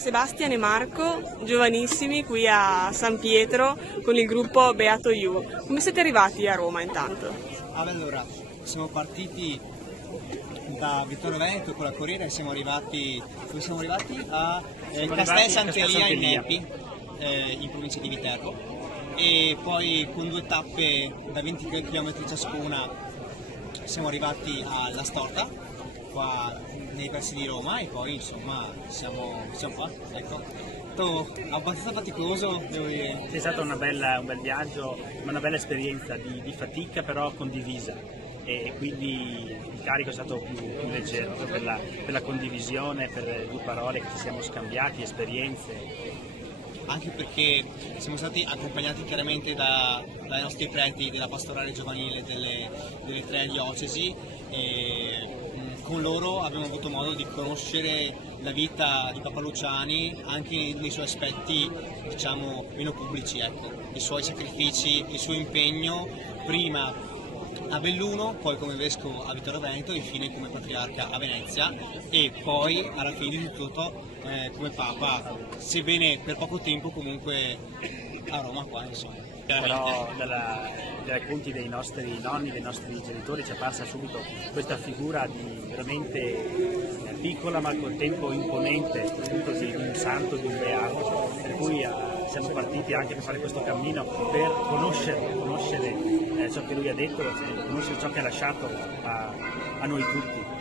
Sebastian e Marco, giovanissimi qui a San Pietro con il gruppo Beato You. Come siete arrivati a Roma intanto? Allora, siamo partiti da Vittorio Veneto con la Corriera e siamo arrivati a Castel Sant'Elia in Nepi, in provincia di Viterbo, e poi con 2 tappe da 20 km ciascuna siamo arrivati alla Storta, qua nei pressi di Roma, e poi insomma siamo qua, ecco. Tutto abbastanza faticoso, devo dire. È stato un bel viaggio, una bella esperienza di fatica però condivisa, e quindi il carico è stato più leggero per la condivisione, per 2 parole che ci siamo scambiati, esperienze. Anche perché siamo stati accompagnati chiaramente dai nostri preti della pastorale giovanile delle 3 diocesi, e con loro abbiamo avuto modo di conoscere la vita di Papa Luciani anche nei suoi aspetti, diciamo, meno pubblici, ecco. I suoi sacrifici, il suo impegno, prima a Belluno, poi come vescovo a Vittorio Veneto, infine come patriarca a Venezia, e poi alla fine di tutto come Papa, sebbene per poco tempo comunque a Roma qua, insomma. Però dai racconti dei nostri nonni, dei nostri genitori ci è apparsa subito questa figura veramente piccola ma al contempo imponente, appunto di un santo, di un beato, per cui siamo partiti anche per fare questo cammino, per conoscere ciò che lui ha detto, conoscere ciò che ha lasciato a noi tutti.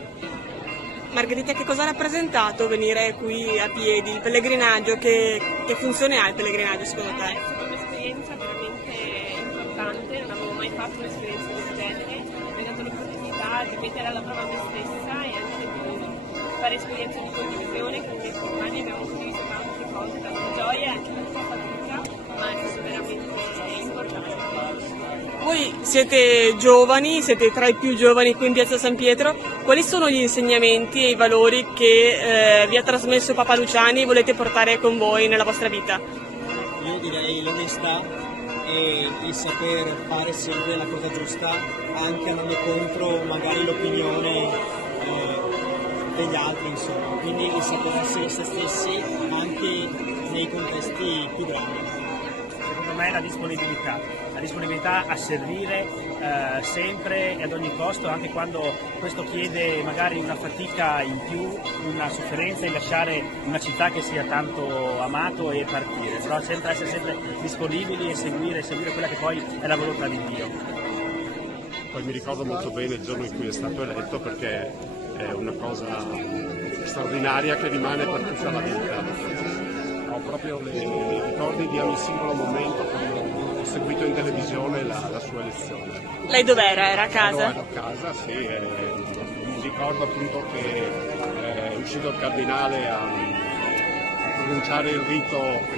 Margherita, che cosa ha rappresentato venire qui a piedi, il pellegrinaggio? Che funzione ha il pellegrinaggio secondo te? È stata un'esperienza veramente importante, non avevo mai fatto un'esperienza del genere, mi ha dato l'opportunità di mettere alla prova me stessa e anche di fare esperienze di condivisione con i miei compagni. Abbiamo condiviso tante cose, tante gioie, anche tanta fatica, ma è stato veramente importante. Voi siete giovani, siete tra i più giovani qui in Piazza San Pietro. Quali sono gli insegnamenti e i valori che vi ha trasmesso Papa Luciani e volete portare con voi nella vostra vita? Io direi l'onestà e il saper fare sempre la cosa giusta, anche andando contro magari l'opinione degli altri, insomma. Quindi il saper essere se stessi anche nei contesti più grandi. Secondo me la disponibilità a servire sempre e ad ogni costo, anche quando questo chiede magari una fatica in più, una sofferenza, e lasciare una città che sia tanto amato e partire, però essere sempre disponibili e seguire quella che poi è la volontà di Dio. Poi mi ricordo molto bene il giorno in cui è stato eletto, perché è una cosa straordinaria che rimane per tutta la vita. Ho proprio i ricordi di ogni singolo momento quando ho seguito in televisione la sua elezione. Lei dov'era? Era a casa? Ero a casa, sì. Mi ricordo appunto che è uscito il cardinale a pronunciare il rito che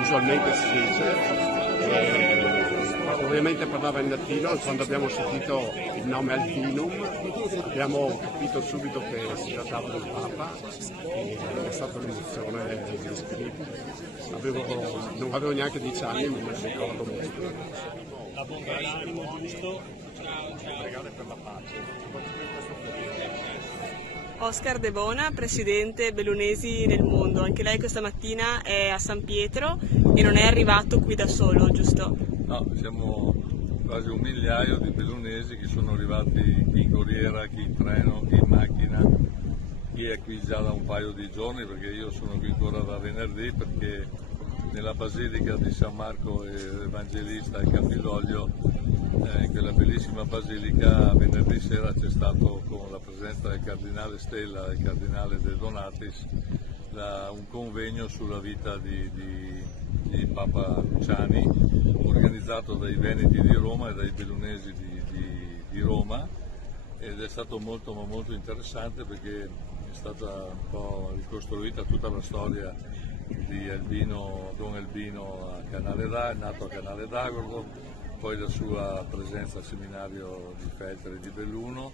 usualmente si dice. Ovviamente parlava in latino, e quando abbiamo sentito il nome Albinum abbiamo capito subito che si trattava del Papa, e è stata un'emozione indescrivibile. Non avevo neanche 10 anni, ma me ne ricordo molto. La bomba d'animo giusto. Pregare per la pace. Oscar De Bona, presidente Bellunesi nel mondo. Anche lei questa mattina è a San Pietro e non è arrivato qui da solo, giusto? No, siamo quasi 1 migliaio di bellunesi che sono arrivati chi in corriera, chi in treno, chi in macchina, chi è qui già da un paio di giorni, perché io sono qui ancora da venerdì, perché nella Basilica di San Marco Evangelista e Campidoglio, in quella bellissima basilica, venerdì sera c'è stato, con la presenza del cardinale Stella e del cardinale De Donatis, un convegno sulla vita di Papa Luciani, organizzato dai Veneti di Roma e dai Bellunesi di Roma, ed è stato molto interessante, perché è stata un po' ricostruita tutta la storia di Don Albino a Canale nato a Canale d'Agordo, poi la sua presenza al seminario di Feltre di Belluno,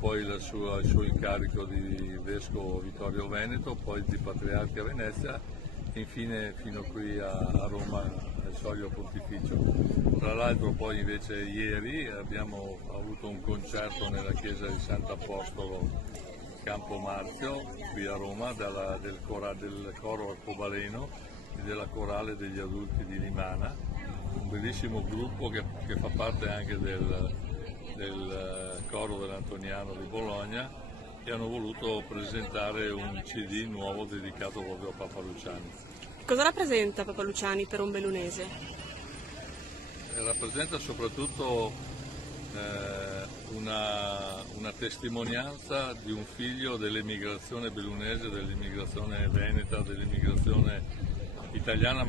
poi il suo incarico di vescovo Vittorio Veneto, poi di patriarca a Venezia, e infine fino qui a Roma al Soglio Pontificio. Tra l'altro poi invece ieri abbiamo avuto un concerto nella chiesa di Sant'Apostolo Campo Marzio, qui a Roma, del coro arcobaleno e della corale degli adulti di Limana, un bellissimo gruppo che fa parte anche del coro dell'Antoniano di Bologna, e hanno voluto presentare un CD nuovo dedicato proprio a Papa Luciani. Cosa rappresenta Papa Luciani per un bellunese? Rappresenta soprattutto una testimonianza di un figlio dell'emigrazione bellunese, dell'immigrazione veneta, dell'immigrazione italiana.